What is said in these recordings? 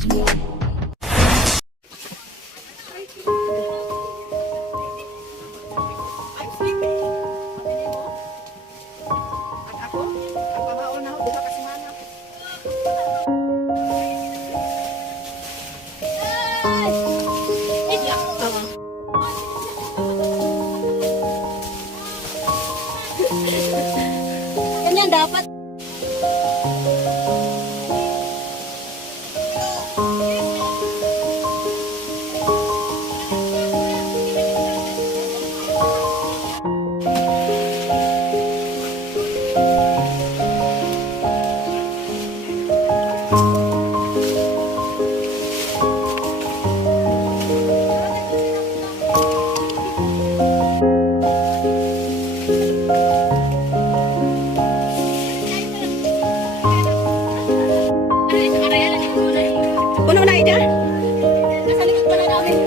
Ganyan dapat. Puno na ida. Nasa likod pa na namin.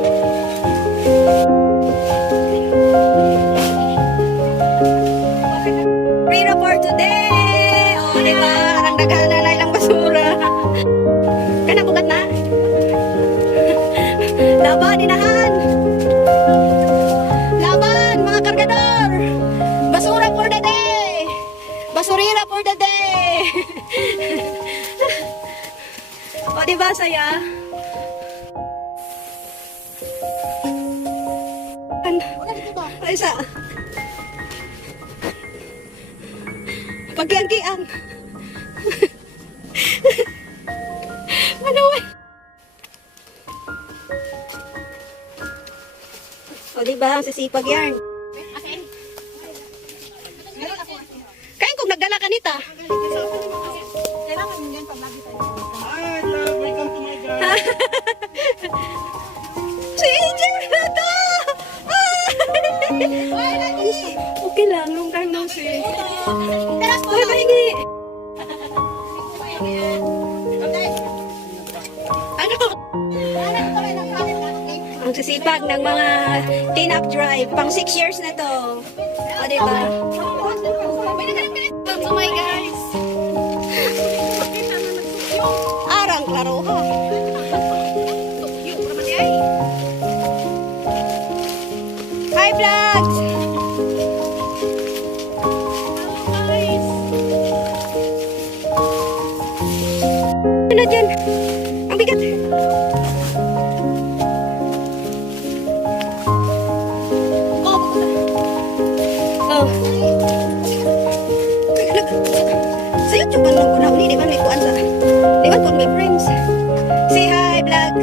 Free for today. O, diba? Parang daghan na ilang basura. Kana bugat na. Laban, inahan. Laban, mga kargador. Basura for the day. Basurira for the day. O, diba saya? Ay, sa pagkiang-kiang. Ano eh? O, diba? Ang sisipag yan. Kain kung nagdala ka nita. Kailangan mo yan pag lagi tayo. Hi, love. Welcome to my garden. Si Angel na to! Okay lang, long time no see. Uy, pahingi! Ano? Ang sisipag ng mga clean-up drive. Pang 6 years na to. O, diba? Oh my guys! Arang klaro ha. Hi vlogs! Ano dyan? Ang bigat! Oh! Sa YouTube man lang ko na uli, di ba may kuan sa... Di ba kung may friends? Say hi vlog!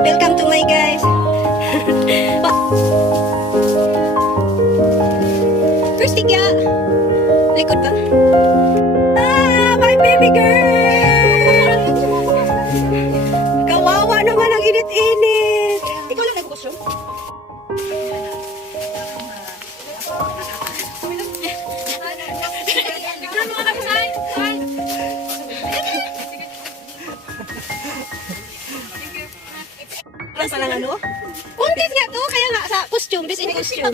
Welcome to my guys! First thing ya! Likod pa. Ah! My baby girl! Kawawa naman ang init-init! Ikaw lang nag-kusyo? Ano pa lang ano? Kuntis nga to, kaya nga sa costume, bis in costume.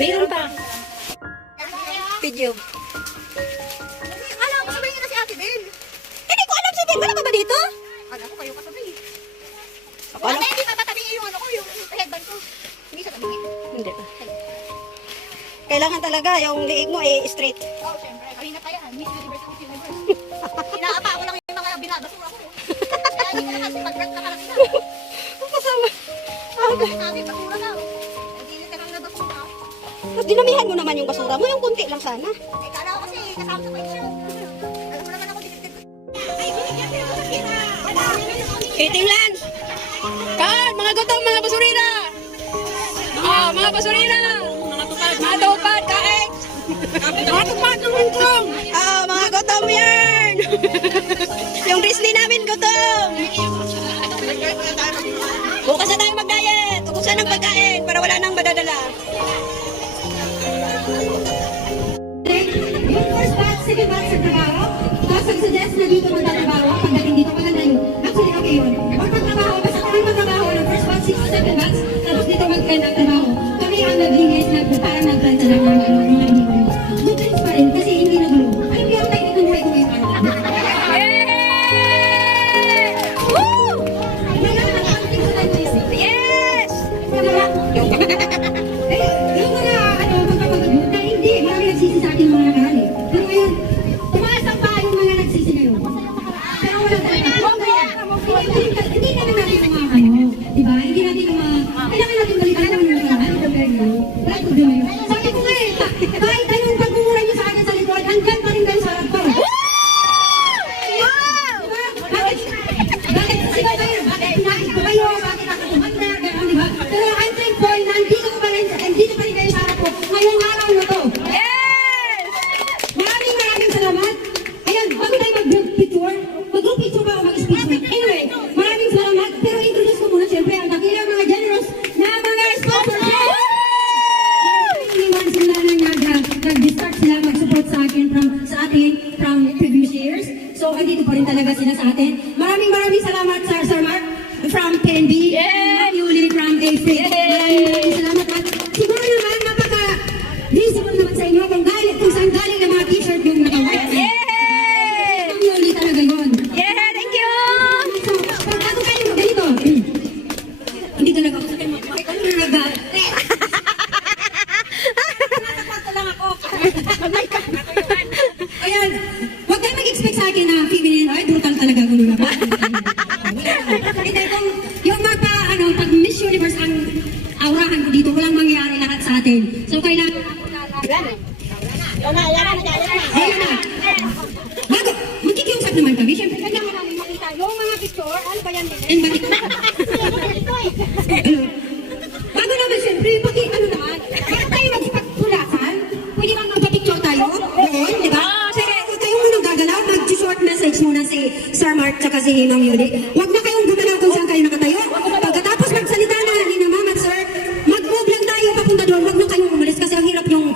Mayroon pa. Video. Alam ko sabihin na si Ate Bel. Hindi ko alam si Ben. Wala ka ba dito? Alam ko kayo katabi. Ako alam. Ate, hindi pa tatabi yung ano ko, yung headband ko. Hindi siya tabi. Hindi pa. Kailangan talaga yung liig mo straight. Oo, syempre. Kanina pa yan. Miss Universe and Miss Universe. Inaapa ko lang yung mga binabasura ko. Kaya hindi ko na kasi pag-break na parang ina. Ang kasama. Okay. Sabi, basura daw. Hindi literal na basura. Tapos dinamihan mo naman yung basura mo. Yung kunti lang sana. Eh, kala ko kasi kasama sa picture. Alam mo naman ako dito. Ay, binigyan ko yung sakira. Wala. Itinglan! Kan! Mga gutom, mga basurira! Ah, mga basurira! Mga tupad, kain! Mga tupad ng hungkong! Ah, mga gutom yan! Yung Disney namin gutom! Bukas na tayo mag-diet! Ubusan ng pagkain para wala nang madadala. Yung first batch, second batch sa trabaho, tapos nag-suggest na dito magtatrabaho, pagdating dito maganda yun. Actually, okay yun. Magtatrabaho, basta kami magtrabaho ng first batch, second batch, tapos dito mag-plan ang trabaho. Kami ang naglinis, parang nag-plan sa lang ng mga hindi ko. Good times pa rin, kasi hindi nagulo. Ayun kaya ang technique ng buhay ko ngayon. Woo! Ate NB. Yes! Yuli from April. Maraming salamat. At siguro naman, napaka-visible naman sa inyo kung saan galing ang mga t-shirt yung naka-white. Yay! Ang Yuli talaga yun. Yeah, thank you! So, pag ako kayo, ganito. Hindi talaga ako sa kayo. Ano na nag- Ayan, huwag kayo mag-expect sa akin na feminine. Ay, brutal talaga ako nung hindi, kung yung pag Miss Universe ang aurahan ko dito, walang mangyayari lahat sa atin. So, kailangan Yan na. ayun na. Bago, magkikiusap naman kami. Siyempre, Kailangan namin makita yung mga picture. Ano ba yan din? and bakit? Bago naman, siyempre, ano naman, bago tayo magpagtulakan, pwede lang magpa-picture tayo. Doon, di ba? Sige, huwag kayong munang gagalaw. Mag-short message muna si Sir Mark tsaka si Ma'am Yuli. Huwag na kayong gumalaw kung saan kayo nakatayo. Pagkatapos magsalita na ni na Ma'am at Sir, mag-move lang tayo papunta doon. Huwag na kayong umalis kasi ang hirap yung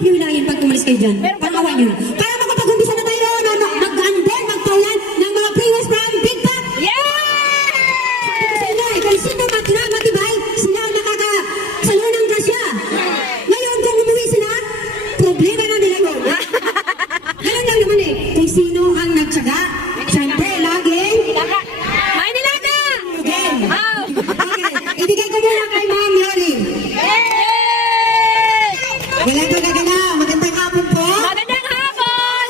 hilahin pag umalis kayo dyan. Pag-awan nyo. Kaya makapag-umpisa na tayo na mag-unboard, magpaulan ng mga pre-west from Big Pack. Sila, kung sino matibay, sila ang nakakasalo ng grasya. Ngayon, kung umuwi sila, problema na nila yun. Ganun lang naman eh. Kung sino ang nagtsaga, syempre, laging May nilaga! again. Wow! Okay, ibigay ko muna kay Ma'am Yoli. Yay! Wala pa gagala. Magandang hapon po. Magandang hapon!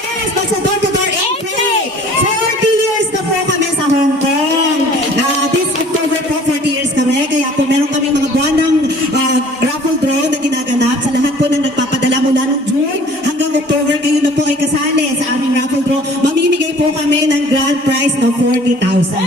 Yes, Door-to-Door entry. 40 years na po kami sa Hong Kong. This October po, 40 years kami. Kaya po meron kami mga buwan ng raffle draw na ginaganap. Sa lahat po na nagpapadala mula ng June hanggang October, kayo na po ay kasali sa aming raffle draw. Mamimigay po kami ng grand prize na 40,000.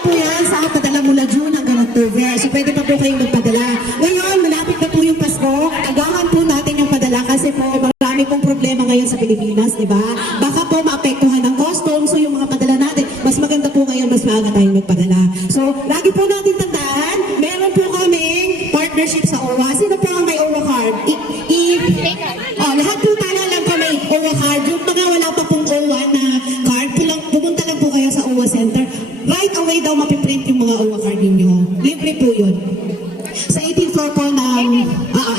Po yan sa padala mula June hanggang October. So pwede pa po kayong magpadala. Ngayon, malapit na po yung Pasko. Agahan po natin yung padala kasi po marami pong problema ngayon sa Pilipinas, di ba? Baka po maapektuhan ng custom. So yung mga padala natin, mas maganda po ngayon, mas maaga tayong magpadala. So lagi po natin tandaan, meron po kaming partnership sa OWA. Sino po ang may OWA card? Lahat po tayo lang po may OWA card. Yung mga wala pa pong OWA na card, pumunta lang po kayo sa OWA Center. Right away daw mapiprint yung mga OWA card ninyo. Libre po yun. Sa 18th floor po ng...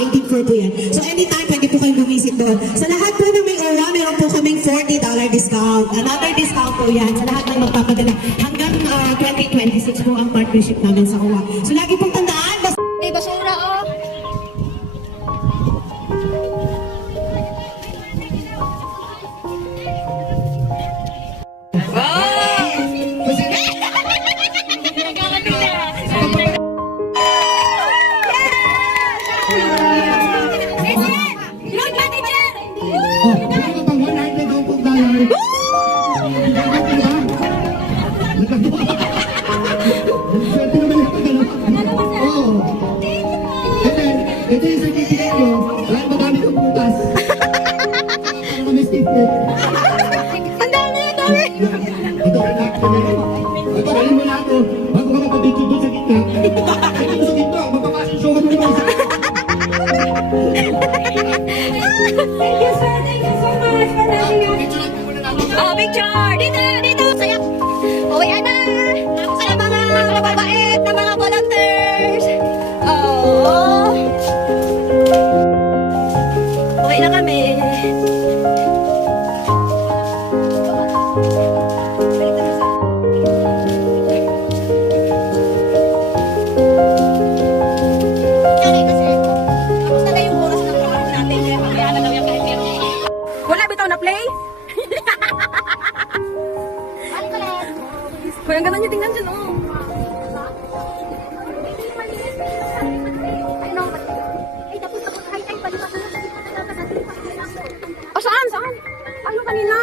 18th floor po yan. So anytime pwede po kayong bumisit doon. Sa lahat po ng may OWA, meron po kaming $40 discount. Another discount po yan sa lahat ng magpapadala. Hanggang 2026 po ang partnership namin sa OWA. So lagi pong tandaan, May basura, oh. Road manager! Meron pang $100 Swerte naman ito. Oo. Ito yung certificate ko. Dahil madami kong butas. Para kami sticker. Ang dami! Ito rin ako. Ito rin mo na ako. Bago ka magpapicture doon sa gitna. Ay, doon sa gitna. Magpapasyon show ka mo naman sa thank you sir, thank you so much for having us. Oh, picture! Dito! Saya! Uwi na! Sa mga mababait na mga volunteers! Oh! Uwi na kami! Wala bitaw na play? Kuya, ang ganda niya tingnan dyan, oh. Oh, saan? Ayun kanina.